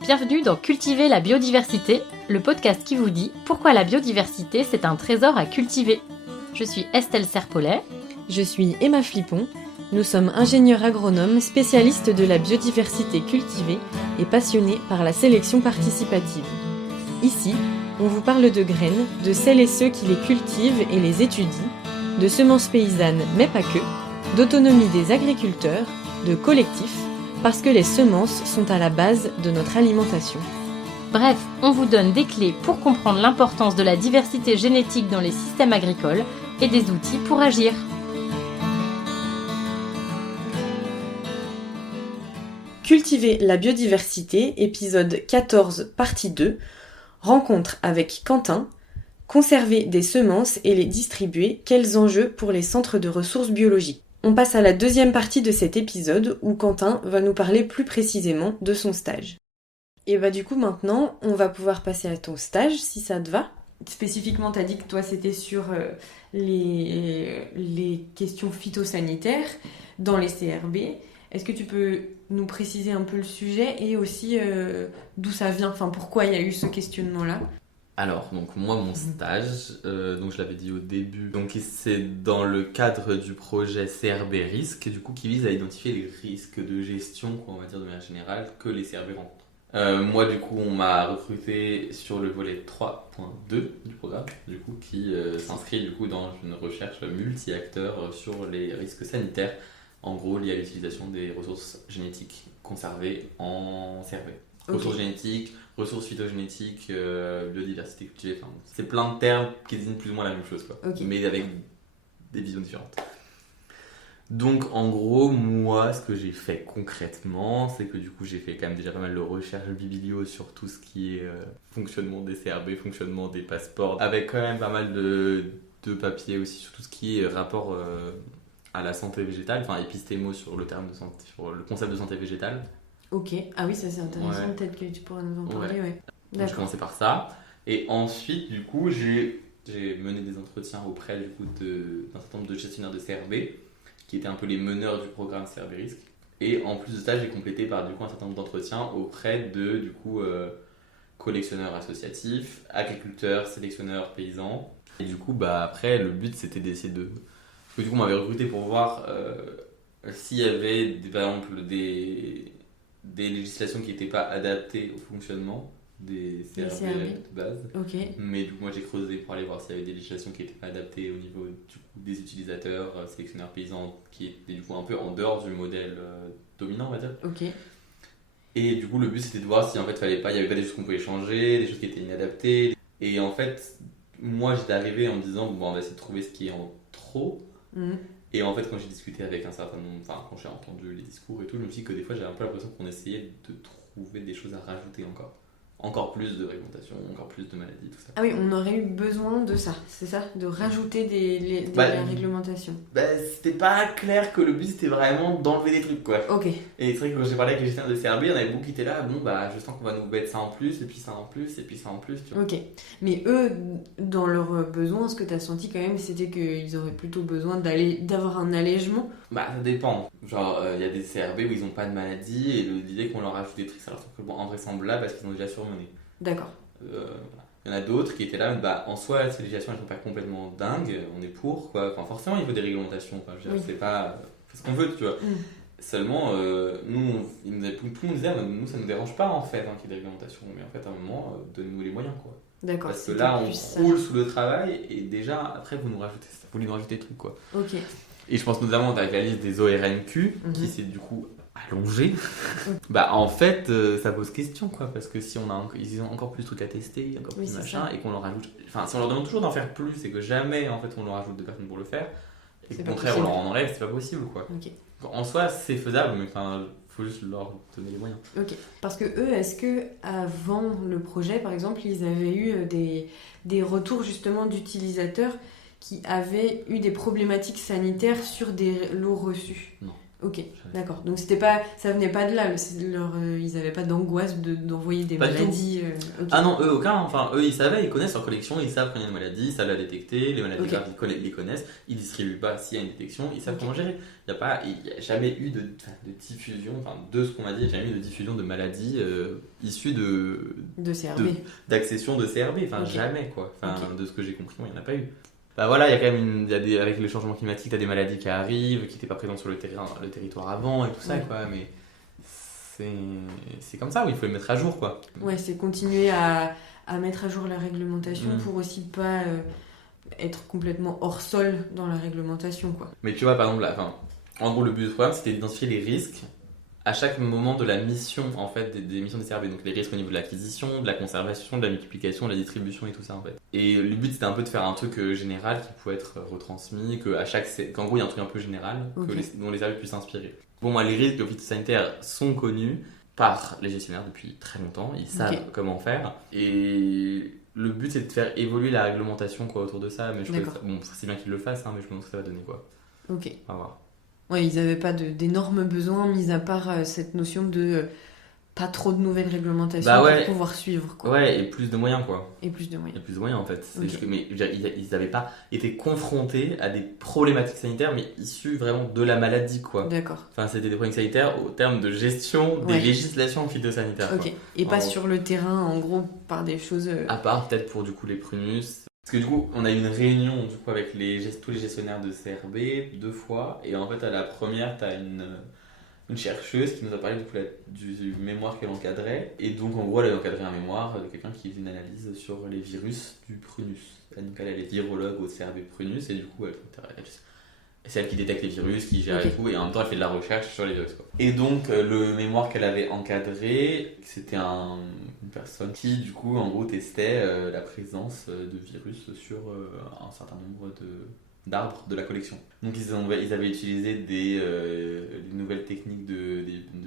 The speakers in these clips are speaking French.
Bienvenue dans Cultiver la biodiversité, le podcast qui vous dit pourquoi la biodiversité c'est un trésor à cultiver. Je suis Estelle Serpollet. Je suis Emma Flippon. Nous sommes ingénieurs agronomes spécialistes de la biodiversité cultivée et passionnés par la sélection participative. Ici, on vous parle de graines, de celles et ceux qui les cultivent et les étudient, de semences paysannes mais pas que, d'autonomie des agriculteurs, de collectifs, parce que les semences sont à la base de notre alimentation. Bref, on vous donne des clés pour comprendre l'importance de la diversité génétique dans les systèmes agricoles et des outils pour agir. Cultiver la biodiversité, épisode 14, partie 2, rencontre avec Quentin, conserver des semences et les distribuer, quels enjeux pour les centres de ressources biologiques. On passe à la deuxième partie de cet épisode où Quentin va nous parler plus précisément de son stage. Et du coup maintenant, on va pouvoir passer à ton stage si ça te va. Spécifiquement, t'as dit que toi c'était sur les questions phytosanitaires dans les CRB. Est-ce que tu peux nous préciser un peu le sujet et aussi d'où ça vient, enfin pourquoi il y a eu ce questionnement-là? Alors, donc moi, mon stage, donc je l'avais dit au début, donc c'est dans le cadre du projet CRB Risque, du coup qui vise à identifier les risques de gestion, quoi, on va dire de manière générale, que les CRB rencontrent. Moi, du coup, on m'a recruté sur le volet 3.2 du programme, du coup qui s'inscrit du coup dans une recherche multi-acteurs sur les risques sanitaires, en gros liés à l'utilisation des ressources génétiques conservées en CRB. Okay. Ressources génétiques, ressources phytogénétiques, biodiversité cultivée, enfin, c'est plein de termes qui désignent plus ou moins la même chose, quoi, okay. Mais avec des visions différentes. Donc en gros, moi, ce que j'ai fait concrètement, c'est que du coup j'ai fait quand même déjà pas mal de recherches biblio sur tout ce qui est fonctionnement des CRB, fonctionnement des passeports, avec quand même pas mal de papiers aussi sur tout ce qui est rapport à la santé végétale, enfin épistémo sur le terme de santé, sur le concept de santé végétale. Ok, ah oui, ça c'est intéressant, ouais. Peut-être que tu pourras nous en parler, ouais. Donc j'ai commencé par ça, et ensuite du coup j'ai mené des entretiens auprès du coup d'un certain nombre de gestionnaires de CRB, qui étaient un peu les meneurs du programme CRB Risque, et en plus de ça j'ai complété par du coup un certain nombre d'entretiens auprès de du coup collectionneurs associatifs, agriculteurs, sélectionneurs, paysans, et du coup après le but c'était d'essayer de... Parce que du coup on m'avait recruté pour voir s'il y avait par exemple des législations qui n'étaient pas adaptées au fonctionnement des CRB de base. Okay. Mais du coup, moi j'ai creusé pour aller voir s'il y avait des législations qui n'étaient pas adaptées au niveau du coup, des utilisateurs, sélectionneurs paysans, qui étaient du coup un peu en dehors du modèle dominant, on va dire. Okay. Et du coup, le but c'était de voir si en fait il n'y avait pas des choses qu'on pouvait changer, des choses qui étaient inadaptées. Et en fait, moi j'étais arrivé en me disant bon, on va essayer de trouver ce qui est en trop. Et en fait, quand j'ai discuté avec un certain nombre, enfin, quand j'ai entendu les discours et tout, je me suis dit que des fois, j'avais un peu l'impression qu'on essayait de trouver des choses à rajouter encore. Encore plus de réglementation, encore plus de maladies, tout ça. Ah oui, on aurait eu besoin de ça, c'est ça? De rajouter des réglementations. C'était pas clair que le but c'était vraiment d'enlever des trucs, quoi. Ok. Et c'est vrai que quand j'ai parlé avec les gestionnaires de CRB, il y en avait beaucoup qui étaient là, je sens qu'on va nous mettre ça en plus, et puis ça en plus, et puis ça en plus, tu vois. Ok. Mais eux, dans leurs besoins, ce que t'as senti quand même, c'était qu'ils auraient plutôt besoin d'avoir un allègement? Ça dépend. Genre, il y a des CRB où ils ont pas de maladie, et l'idée qu'on leur rajoute des trucs, ça leur semble invraisemblable parce qu'ils ont déjà surmené. D'accord. Il y en a d'autres qui étaient là, en soi, ces législations elles sont pas complètement dingues, on est pour, quoi. Enfin, forcément, il faut des réglementations, quoi. Je veux dire, c'est pas ce qu'on veut, tu vois. Seulement, nous, tout le monde disait, nous, ça nous dérange pas, en fait, qu'il y ait des réglementations, mais en fait, à un moment, donnez-nous les moyens, quoi. D'accord. Parce que là, on croule sous le travail, et déjà, après, vous nous rajoutez des trucs, quoi. Ok. Et je pense notamment avec la liste des ORNQ, qui s'est du coup allongée. En fait, ça pose question, quoi, parce que si ils ont encore plus de trucs à tester, encore plus de machin, et qu'on leur rajoute... Enfin, si on leur demande toujours d'en faire plus, et que jamais, en fait, on leur rajoute de personnes pour le faire, et qu'au contraire, on leur en enlève, c'est pas possible, quoi. Okay. En soi, c'est faisable, mais faut juste leur donner les moyens. Ok. Parce que eux, est-ce que avant le projet, par exemple, ils avaient eu des retours, justement, d'utilisateurs qui avaient eu des problématiques sanitaires sur des lots reçus? Non. Ok, d'accord. Donc ça venait pas de là, ils avaient pas d'angoisse d'envoyer des Pas du tout. maladies. Ok. Ah non, eux, aucun. Enfin, eux, ils savaient, ils connaissent leur collection, ils savent quand il y a une maladie, ils savent la détecter, les maladies Ok. graves, ils les connaissent, ils distribuent pas s'il y a une détection, ils savent Ok. comment gérer. Il n'y a jamais eu de diffusion, enfin, de ce qu'on m'a dit, il n'y a jamais eu de diffusion de maladies issues De CRB. d'accession de CRB, enfin, Ok. jamais, quoi. Enfin, Ok. de ce que j'ai compris, il n'y en a pas eu. Bah voilà, il y a quand même avec le changement climatique, tu as des maladies qui arrivent, qui n'étaient pas présentes sur le territoire avant et tout ça, Ouais. quoi, mais c'est comme ça, oui, il faut les mettre à jour, quoi. Ouais, c'est continuer à mettre à jour la réglementation pour aussi pas être complètement hors sol dans la réglementation, quoi. Mais tu vois, par exemple, en gros, le but du programme, c'était d'identifier les risques à chaque moment de la mission, en fait, des missions des CRB. Donc les risques au niveau de l'acquisition, de la conservation, de la multiplication, de la distribution et tout ça, en fait. Et le but, c'était un peu de faire un truc général qui pouvait être retransmis, qu'en gros, il y a un truc un peu général Ok. dont les CRB puissent s'inspirer. Bon, moi, les risques phytosanitaires sont connus par les gestionnaires depuis très longtemps. Ils savent comment faire. Et le but, c'est de faire évoluer la réglementation, quoi, autour de ça. Mais je D'accord. trouve bon, c'est bien qu'ils le fassent, hein, mais je me demande ce que ça va donner, quoi. Ok. On va voir. Ouais, ils avaient pas d'énormes besoins, mis à part cette notion de pas trop de nouvelles réglementations Bah ouais. pour pouvoir suivre, quoi. Ouais, et plus de moyens, quoi. Et plus de Il y moyens. a plus de moyens, en fait. C'est Ok. juste que, mais je veux dire, ils n'avaient pas été confrontés à des problématiques sanitaires, mais issues vraiment de la maladie, quoi. D'accord. Enfin, c'était des problématiques sanitaires au terme de gestion des Ouais. législations phytosanitaires, Ok. quoi. Et pas En- sur le terrain, en gros, par des choses. À part peut-être pour du coup les prunus. Parce que du coup, on a eu une réunion du coup avec tous les gestionnaires de CRB 2 fois. Et en fait, à la première, tu as une chercheuse qui nous a parlé du mémoire qu'elle encadrait. Et donc, en gros, elle a encadré un mémoire de quelqu'un qui faisait une analyse sur les virus du prunus. Et donc, elle est virologue au CRB prunus. Et du coup, c'est elle qui détecte les virus, qui gère et tout, et en même temps elle fait de la recherche sur les virus, quoi. Et donc le mémoire qu'elle avait encadré, c'était une personne qui du coup en gros testait la présence de virus sur un certain nombre d'arbres de la collection. Donc ils avaient utilisé des nouvelles techniques de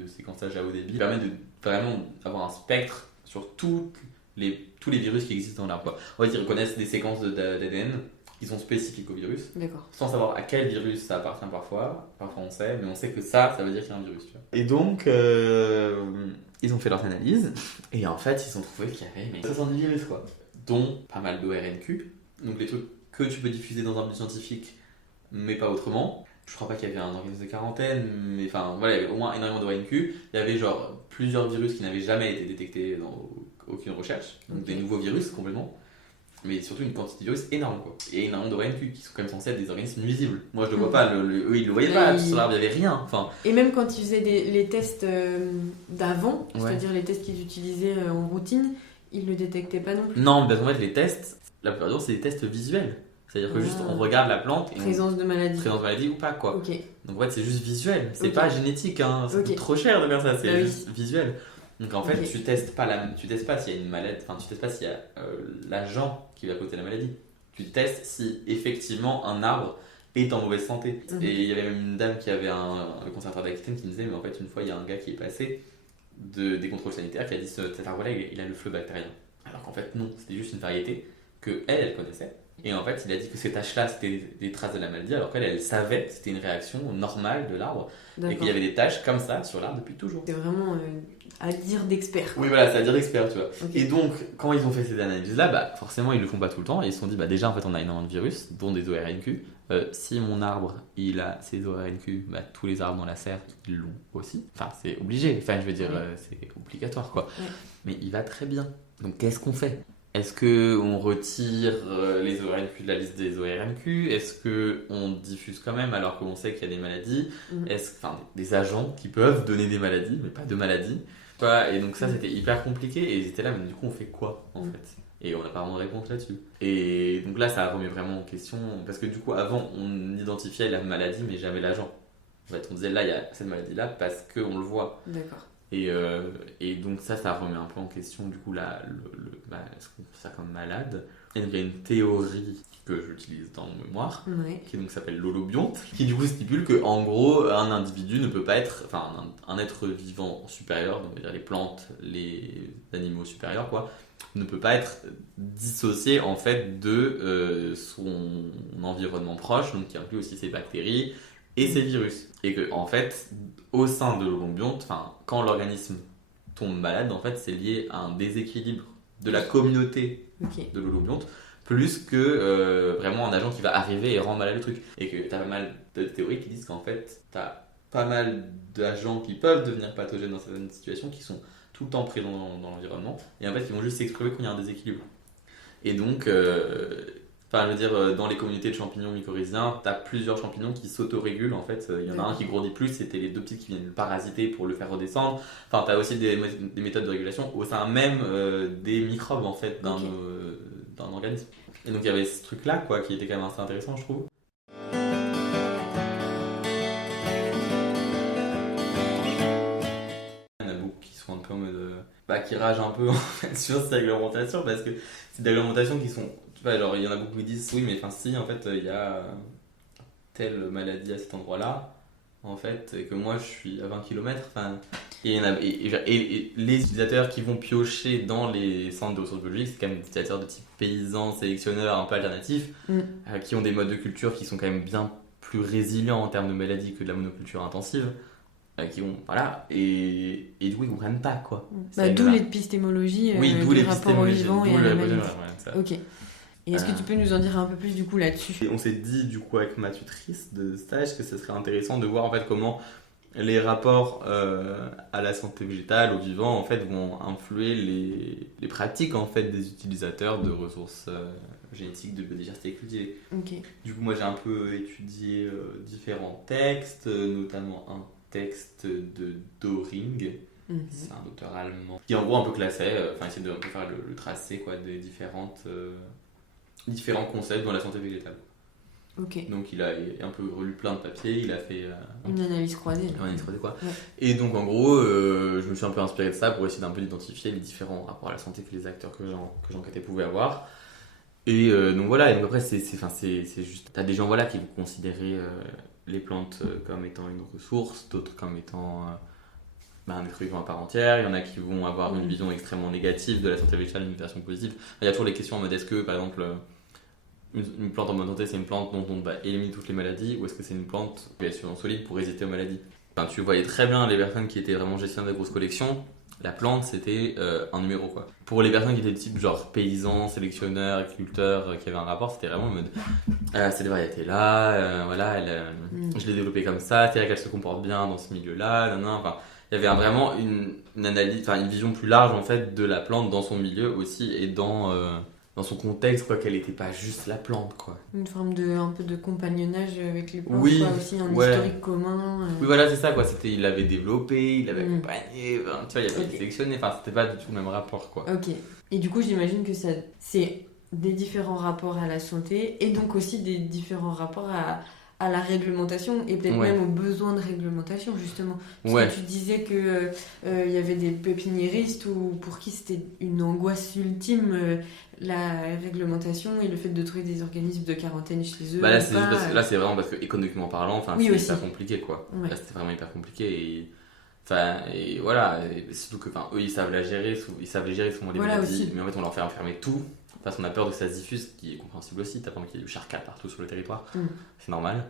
séquençage à haut débit qui permettent de vraiment avoir un spectre sur tous les virus qui existent dans l'arbre, quoi. En fait, ils reconnaissent des séquences d'ADN qui sont spécifiques au virus, D'accord. sans savoir à quel virus ça appartient parfois on sait, mais on sait que ça veut dire qu'il y a un virus, tu vois. Et donc, ils ont fait leur analyse, et en fait, ils ont trouvé qu'il y avait 70 virus, quoi, dont pas mal d'ORNQ, donc les trucs que tu peux diffuser dans un but scientifique, mais pas autrement. Je crois pas qu'il y avait un organisme de quarantaine, mais enfin, voilà, il y avait au moins énormément d'ORNQ. Il y avait genre plusieurs virus qui n'avaient jamais été détectés dans aucune recherche, donc des nouveaux virus complètement. Mais surtout une quantité de virus énorme, quoi. Et énormément d'ORNQ qui sont quand même censés être des organismes nuisibles. Moi je le vois pas, eux ils le voyaient pas, sur l'arbre il y avait rien. Enfin, Et même quand ils faisaient les tests d'avant, Ouais. c'est-à-dire les tests qu'ils utilisaient en routine, ils le détectaient pas non plus. non, mais en fait les tests, la plupart du temps c'est des tests visuels. C'est-à-dire que juste on regarde la plante et Présence de maladie. présence de maladie ou pas, quoi. Ok. Donc en fait c'est juste visuel, c'est Ok. pas génétique, hein. Ça Ok. coûte trop cher de faire ça, c'est Bah oui. juste visuel. Donc en fait Ok. tu testes pas s'il y a une maladie, enfin tu testes pas s'il y a l'agent qui va causer la maladie. Tu testes si effectivement un arbre est en mauvaise santé. Mhm. Et il y avait même une dame qui avait un conservateur d'Aquitaine qui me disait, mais en fait une fois il y a un gars qui est passé des contrôles sanitaires qui a dit cet arbre-là il a le fleu bactérien. Alors qu'en fait non, c'était juste une variété que elle connaissait. Et en fait, il a dit que ces taches-là, c'était des traces de la maladie, alors qu'elle savait que c'était une réaction normale de l'arbre, et qu'il D'accord. y avait des taches comme ça sur l'arbre depuis toujours. C'est vraiment à dire d'expert. Oui, voilà, c'est à dire expert, tu vois. Ok. Et donc, quand ils ont fait ces analyses-là, bah, forcément, ils le font pas tout le temps, et ils se sont dit, bah, déjà, en fait, on a énormément de virus, dont des ORNQ. Si mon arbre, il a ces ORNQ, bah, tous les arbres dans la serre, ils l'ont aussi. Enfin, c'est obligé, enfin, je veux dire, c'est obligatoire, quoi. Ouais. Mais il va très bien. Donc, qu'est-ce qu'on fait ? Est-ce qu'on retire les ORNQ de la liste des ORNQ ? Est-ce qu'on diffuse quand même alors qu'on sait qu'il y a des maladies ? Enfin, des agents qui peuvent donner des maladies, mais pas de maladies. Et donc ça, c'était hyper compliqué. Et ils étaient là, mais du coup, on fait quoi en fait ? Et on n'a pas vraiment de réponse là-dessus. Et donc là, ça remet vraiment en question. Parce que du coup, avant, on identifiait la maladie, mais jamais l'agent. En fait, on disait là, il y a cette maladie-là parce qu'on le voit. D'accord. Et donc ça remet un peu en question du coup est-ce qu'on fait ça comme malade. Et donc il y a une théorie que j'utilise dans mon mémoire Ouais. qui donc s'appelle l'holobionte, qui du coup stipule que en gros un individu ne peut pas être, enfin un être vivant supérieur, donc on va dire les plantes, les animaux supérieurs quoi, ne peut pas être dissocié en fait de son environnement proche, donc qui inclut aussi ses bactéries, et ces virus. Et que en fait, au sein de l'holombionte, quand l'organisme tombe malade, en fait, c'est lié à un déséquilibre de la communauté de l'holombionte, plus que vraiment un agent qui va arriver et rend malade le truc. Et que t'as pas mal de théories qui disent qu'en fait, t'as pas mal d'agents qui peuvent devenir pathogènes dans certaines situations, qui sont tout le temps présents dans l'environnement, et en fait, ils vont juste s'exprimer quand il y a un déséquilibre. Et donc, je veux dire, dans les communautés de champignons mycorhiziens, t'as plusieurs champignons qui s'autorégulent, en fait. Il y en a un qui grandit plus, c'était les deux petits qui viennent le parasiter pour le faire redescendre. Enfin, t'as aussi des méthodes de régulation au sein même des microbes, en fait, d'un organisme. Et donc, il y avait ce truc-là, quoi, qui était quand même assez intéressant, je trouve. Il y en a beaucoup qui sont un peu en mode... qui ragent un peu, en fait, sur ces réglementations, parce que c'est des réglementations qui sont... genre, il y en a beaucoup qui disent, oui, mais si, en fait, il y a telle maladie à cet endroit-là, en fait, et que moi, je suis à 20 km, et les utilisateurs qui vont piocher dans les centres de ressources biologiques, c'est quand même des utilisateurs de type paysans, sélectionneurs, un peu alternatifs, qui ont des modes de culture qui sont quand même bien plus résilients en termes de maladies que de la monoculture intensive, qui ont, et du coup, ils comprennent pas, quoi. D'où l'épistémologie du rapport au vivant et à la maladie. Ok. Et est-ce que tu peux nous en dire un peu plus du coup là-dessus ? On s'est dit du coup avec ma tutrice de stage que ce serait intéressant de voir en fait comment les rapports à la santé végétale, au vivant, en fait, vont influer les pratiques en fait des utilisateurs de ressources génétiques de biodiversité cultivée. Okay. Du coup, moi j'ai un peu étudié différents textes, notamment un texte de Doring. C'est un auteur allemand qui en gros un peu classait, essaie de un peu faire le tracé quoi, des différents concepts dans la santé végétale. Okay. Donc il a un peu relu plein de papiers, il a fait une analyse croisée. Une analyse croisée quoi. Ouais. Et donc en gros, je me suis un peu inspiré de ça pour essayer d'un peu d'identifier les différents rapports à la santé que les acteurs que j'enquêtais pouvaient avoir. Et donc voilà, et donc après c'est juste, t'as des gens voilà qui vont considérer les plantes comme étant une ressource, d'autres comme étant un être vivant à part entière. Il y en a qui vont avoir une vision extrêmement négative de la santé végétale, une version positive. Il y a toujours les questions en mode est-ce que par exemple une plante en bonne santé c'est une plante dont on élimine toutes les maladies, ou est-ce que c'est une plante qui est suffisamment solide pour résister aux maladies. Tu voyais très bien les personnes qui étaient vraiment gestionnaires de grosses collections, la plante c'était un numéro quoi. Pour les personnes qui étaient de type genre paysans, sélectionneurs, agriculteurs, qui avaient un rapport, c'était vraiment le mode cette variété là, je l'ai développée comme ça, c'est-à-dire qu'elle se comporte bien dans ce milieu là, il y avait vraiment une analyse, une vision plus large en fait de la plante dans son milieu aussi et dans son contexte, quoi, qu'elle n'était pas juste la plante, quoi. Une forme un peu de compagnonnage avec les plantes, oui, quoi, aussi un historique commun. Oui, voilà, c'est ça, quoi. Il l'avait développé, il l'avait accompagné, il avait sélectionné, c'était pas du tout le même rapport, quoi. Ok. Et du coup, j'imagine que c'est des différents rapports à la santé et donc aussi des différents rapports à la réglementation et peut-être même aux besoins de réglementation justement parce que tu disais que y avait des pépiniéristes pour qui c'était une angoisse ultime la réglementation et le fait de trouver des organismes de quarantaine chez eux. Là c'est vraiment parce que économiquement parlant c'est hyper compliqué quoi. Là c'était vraiment hyper compliqué et voilà, et surtout que eux ils savent les gérer souvent les maladies, mais en fait on leur fait enfermer tout. On a peur que ça se diffuse, ce qui est compréhensible aussi. T'as pas envie qu'il y ait du charcat partout sur le territoire, c'est normal.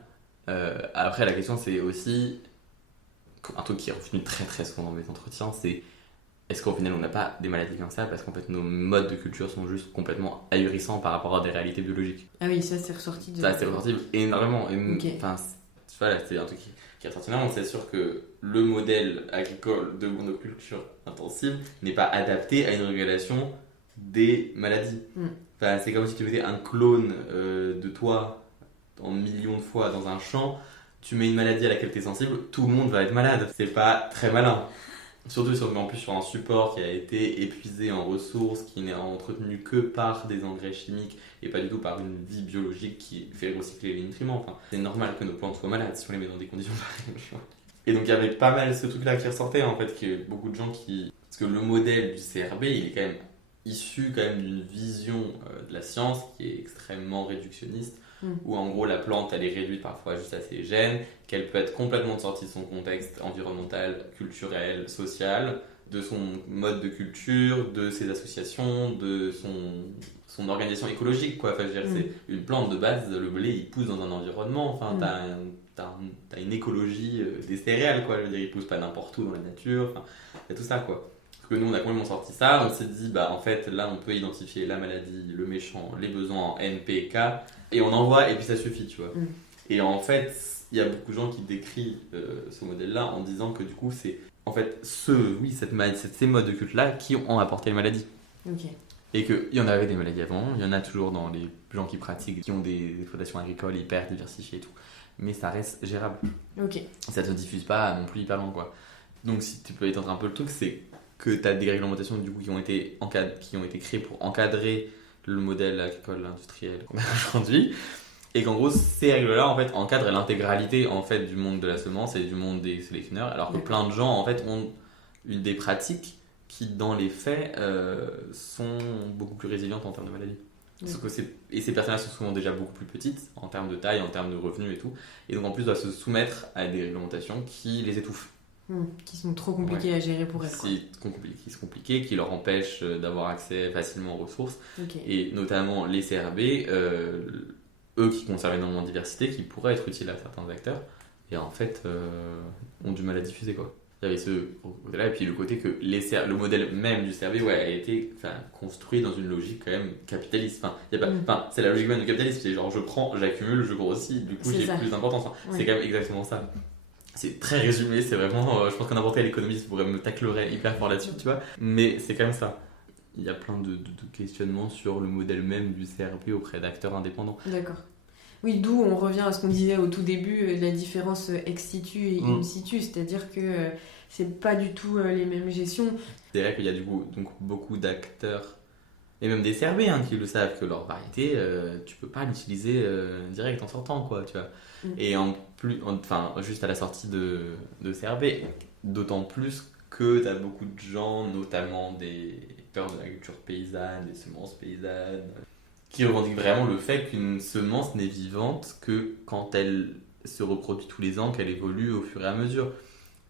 Après, la question, c'est aussi un truc qui est revenu très très souvent dans mes entretiens, c'est est-ce qu'au final on n'a pas des maladies comme ça parce qu'en fait nos modes de culture sont juste complètement ahurissants par rapport à des réalités biologiques. Ah oui, ça c'est ressorti. Ça c'est ressorti énormément. C'est un truc qui est ressorti énormément. C'est sûr que le modèle agricole de monoculture intensive n'est pas adapté à une régulation des maladies. C'est comme si tu mettais un clone de toi en millions de fois dans un champ, tu mets une maladie à laquelle tu es sensible, tout le monde va être malade. C'est pas très malin. Surtout si on met en plus sur un support qui a été épuisé en ressources, qui n'est entretenu que par des engrais chimiques et pas du tout par une vie biologique qui fait recycler les nutriments. C'est normal que nos plantes soient malades si on les met dans des conditions pareilles. Et donc il y avait pas mal ce truc-là qui ressortait en fait, que beaucoup de gens qui... Parce que le modèle du CRB, il est quand même issu d'une vision de la science qui est extrêmement réductionniste, où en gros la plante elle est réduite parfois juste à ses gènes, qu'elle peut être complètement sortie de son contexte environnemental, culturel, social, de son mode de culture, de ses associations, de son organisation écologique quoi. C'est une plante de base, le blé il pousse dans un environnement, t'as une écologie des céréales, quoi. Je veux dire, ils poussent pas n'importe où dans la nature. Enfin, il y a tout ça, quoi. Parce que nous, on a complètement sorti ça. On s'est dit, en fait, là, on peut identifier la maladie, le méchant, les besoins en N, P, K, et on envoie, et puis ça suffit, tu vois. Et en fait, il y a beaucoup de gens qui décrivent ce modèle-là en disant que du coup, c'est en fait ces modes de culte-là qui ont apporté les maladies. Ok. Et qu'il y en avait des maladies avant, il y en a toujours dans les gens qui pratiquent, qui ont des exploitations agricoles hyper diversifiées et tout. Mais ça reste gérable. Ok. Ça ne se diffuse pas non plus hyper loin, quoi. Donc si tu peux étendre un peu le truc, c'est que tu as des réglementations du coup, qui ont été créées pour encadrer le modèle agricole industriel qu'on a aujourd'hui. Et qu'en gros, ces règles-là, en fait, encadrent l'intégralité, en fait, du monde de la semence et du monde des sélectionneurs. Alors que plein de gens, en fait, ont des pratiques qui, dans les faits, sont beaucoup plus résilientes en termes de maladies. Et ces personnes-là sont souvent déjà beaucoup plus petites, en termes de taille, en termes de revenus et tout. Et donc, en plus, doivent se soumettre à des réglementations qui les étouffent. Qui sont trop compliquées à gérer pour elles. Qui sont compliquées, qui leur empêchent d'avoir accès facilement aux ressources. Okay. Et notamment les CRB, eux qui conservent énormément de diversité, qui pourraient être utiles à certains acteurs, et en fait ont du mal à diffuser, quoi. Il y avait ce côté-là, et puis le côté que le modèle même du CRB a été construit dans une logique quand même capitaliste. C'est la logique même du capitalisme, c'est genre je prends, j'accumule, je grossis, du coup j'ai plus d'importance. C'est quand même exactement ça. C'est très résumé, c'est vraiment, je pense que n'importe quel économiste pourrait me taclerait hyper fort là-dessus, tu vois, mais c'est quand même ça. Il y a plein de questionnements sur le modèle même du CRB auprès d'acteurs indépendants. D'accord. Oui, d'où on revient à ce qu'on disait au tout début, la différence ex situ et in situ, c'est-à-dire que c'est pas du tout les mêmes gestions. C'est vrai qu'il y a du coup donc beaucoup d'acteurs, et même des CRB qui le savent, que leur variété, tu peux pas l'utiliser direct en sortant, quoi, tu vois. Et juste à la sortie de CRB, d'autant plus que tu as beaucoup de gens, notamment des acteurs de l'agriculture paysanne, des semences paysannes, qui revendiquent vraiment le fait qu'une semence n'est vivante que quand elle se reproduit tous les ans, qu'elle évolue au fur et à mesure.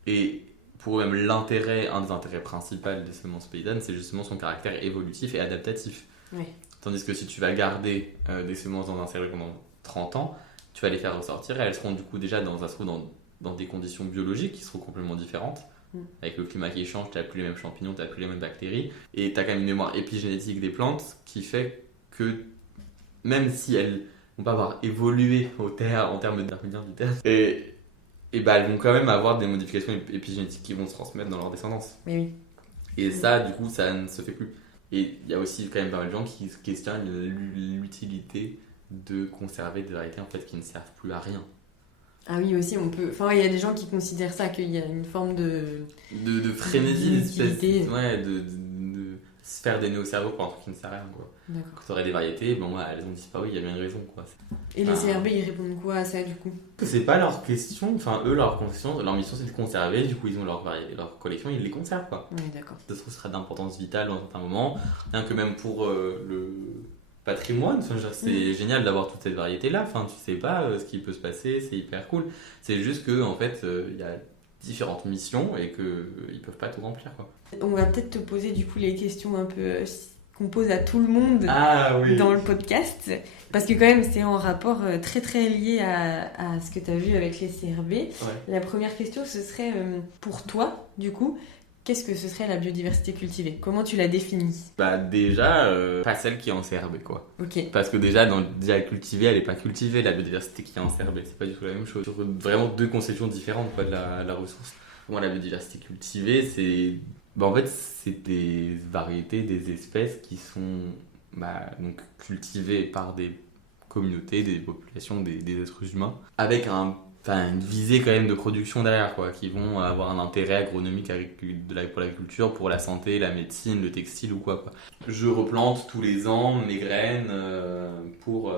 Et pour eux même, un des intérêts principaux des semences paysannes, c'est justement son caractère évolutif et adaptatif. Oui. Tandis que si tu vas garder des semences dans un céréal pendant 30 ans, tu vas les faire ressortir et elles seront du coup déjà dans des conditions biologiques qui seront complètement différentes. Avec le climat qui change, tu n'as plus les mêmes champignons, tu n'as plus les mêmes bactéries. Et tu as quand même une mémoire épigénétique des plantes qui fait que même si elles vont pas avoir évolué en termes d'ingrédients du terme, elles vont quand même avoir des modifications épigénétiques qui vont se transmettre dans leur descendance. Mais oui. Et ça, du coup, ça ne se fait plus. Et il y a aussi quand même pas mal de gens qui se questionnent l'utilité de conserver des variétés en fait, qui ne servent plus à rien. Ah oui, aussi, on peut... Enfin, il y a des gens qui considèrent ça, qu'il y a une forme de frénésie, d'utilité. de se faire des nœuds au cerveau pour un truc qui ne sert à rien, quoi. D'accord. Quand tu aurais des variétés, elles ont disparu, il y a bien une raison, quoi. Et les CRB, ils répondent quoi à ça, du coup ? C'est pas leur question, leur mission c'est de conserver, du coup ils ont leur collection, ils les conservent, quoi. Oui, d'accord. Ça se sera d'importance vitale dans certains moments, rien que même pour le patrimoine, c'est génial d'avoir toute cette variété-là, tu sais pas ce qui peut se passer, c'est hyper cool. C'est juste que en fait, il y a différentes missions et qu'ils peuvent pas tout remplir, quoi. On va peut-être te poser du coup les questions un peu qu'on pose à tout le monde dans le podcast, parce que quand même c'est en rapport très très lié à ce que tu as vu avec les CRB. Ouais. La première question, ce serait pour toi, du coup, qu'est-ce que ce serait la biodiversité cultivée ? Comment tu la définis ? Déjà, pas celle qui est en CRB, quoi. Ok. Parce que déjà cultivée, elle est pas cultivée, la biodiversité qui est en CRB, c'est pas du tout la même chose. Sur vraiment deux conceptions différentes, quoi, de la ressource. Pour moi, la biodiversité cultivée, c'est... en fait, c'est des variétés, des espèces qui sont donc cultivées par des communautés, des populations, des êtres humains, avec une visée quand même de production derrière, quoi, qui vont avoir un intérêt agronomique pour l'agriculture, pour la santé, la médecine, le textile ou quoi. Je replante tous les ans mes graines pour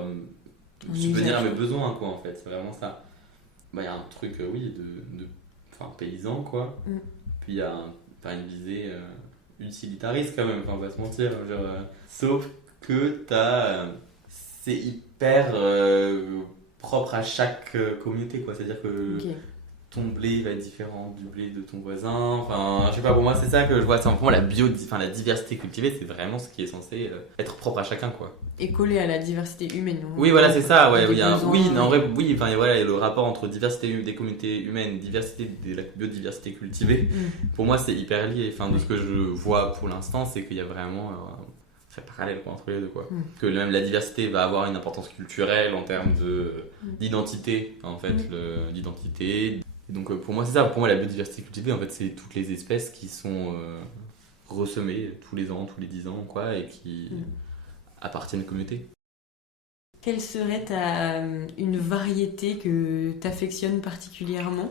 subvenir à mes besoins, quoi, en fait. C'est vraiment ça. Il y a un truc, de paysan, quoi. Puis il y a une visée utilitariste quand même, on va se mentir. Sauf que c'est hyper propre à chaque communauté, quoi. C'est-à-dire que ton blé va être différent du blé de ton voisin. Enfin, je sais pas, pour moi, c'est ça que je vois. C'est pour moi la diversité cultivée, c'est vraiment ce qui est censé être propre à chacun, quoi. Et collé à la diversité humaine. Oui, voilà, c'est ça. Ouais, oui, en vrai, oui. Enfin, voilà, le rapport entre diversité des communautés humaines, diversité de la biodiversité cultivée, pour moi, c'est hyper lié. Enfin, de ce que je vois pour l'instant, c'est qu'il y a vraiment très parallèle quoi, entre les deux, quoi. Que même la diversité va avoir une importance culturelle en termes d'identité, en fait, d'identité. Et donc, pour moi, c'est ça. Pour moi, la biodiversité cultivée, en fait, c'est toutes les espèces qui sont ressemées tous les ans, tous les 10 ans, quoi, et qui appartiennent à une communauté. Quelle serait une variété que tu affectionnes particulièrement ?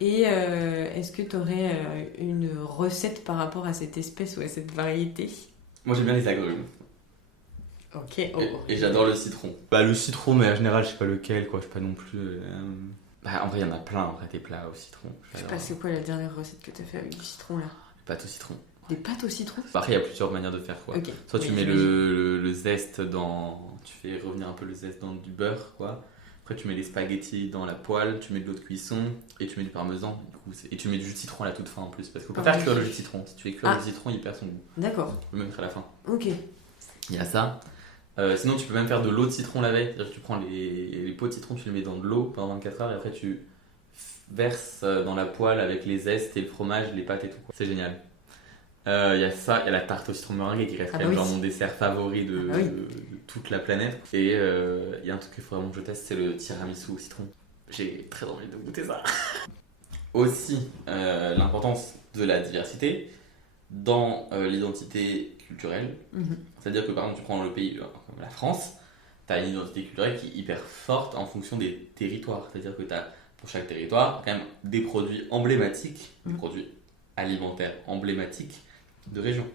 Et est-ce que tu aurais une recette par rapport à cette espèce ou à cette variété ? Moi, j'aime bien les agrumes. Ok. Et j'adore le citron. Bah, le citron, mais en général, je sais pas lequel, quoi. Je sais pas non plus. En vrai, il y en a plein, en vrai, des plats au citron. Je sais pas, c'est quoi la dernière recette que tu as fait avec du citron là ? Des pâtes au citron. Des pâtes au citron ? Après, il y a plusieurs manières de faire, quoi. Okay. Soit tu mets le zeste dans. Tu fais revenir un peu le zeste dans du beurre, quoi. Après, tu mets les spaghettis dans la poêle, tu mets de l'eau de cuisson et tu mets du parmesan. Du coup, et tu mets du jus de citron à la toute fin en plus. Parce qu'il faut pas faire cuire le jus de citron. Si tu fais cuire le citron, il perd son goût. D'accord. Tu peux même mettre à la fin. Ok. Il y a ça. Sinon, tu peux même faire de l'eau de citron la veille. C'est-à-dire que tu prends les pots de citron, tu les mets dans de l'eau pendant 24 heures et après tu verses dans la poêle avec les zestes et le fromage, les pâtes et tout, quoi. C'est génial. Il y a ça, il y a la tarte au citron meringue qui reste quand même genre mon dessert favori de toute la planète. Et il y a un truc qu'il faut vraiment que je teste, c'est le tiramisu au citron. J'ai très envie de goûter ça. Aussi, l'importance de la diversité dans l'identité culturelle. C'est-à-dire que par exemple, tu prends le pays comme la France, tu as une identité culturelle qui est hyper forte en fonction des territoires. C'est-à-dire que tu as pour chaque territoire quand même des produits emblématiques, des produits alimentaires emblématiques de région.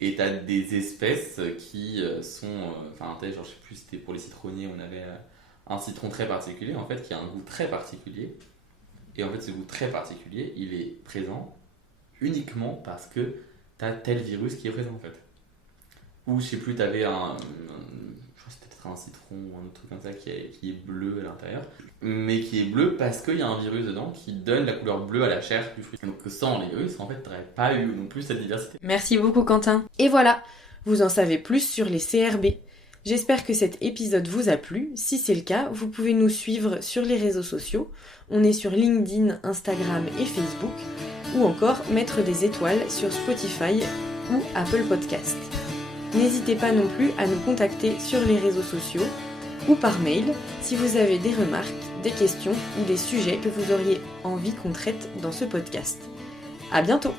Et tu as des espèces qui sont. Enfin, genre, je sais plus, c'était pour les citronniers, on avait un citron très particulier en fait, qui a un goût très particulier. Et en fait, ce goût très particulier, il est présent uniquement parce que tu as tel virus qui est présent en fait. Ou je sais plus, tu avais je crois que c'était peut-être un citron ou un autre truc comme ça qui est bleu à l'intérieur. Mais qui est bleu parce qu'il y a un virus dedans qui donne la couleur bleue à la chair du fruit. Donc sans les virus, en fait, tu n'aurais pas eu non plus cette diversité. Merci beaucoup Quentin. Et voilà, vous en savez plus sur les CRB. J'espère que cet épisode vous a plu. Si c'est le cas, vous pouvez nous suivre sur les réseaux sociaux. On est sur LinkedIn, Instagram et Facebook. Ou encore mettre des étoiles sur Spotify ou Apple Podcast. N'hésitez pas non plus à nous contacter sur les réseaux sociaux ou par mail si vous avez des remarques, des questions ou des sujets que vous auriez envie qu'on traite dans ce podcast. À bientôt!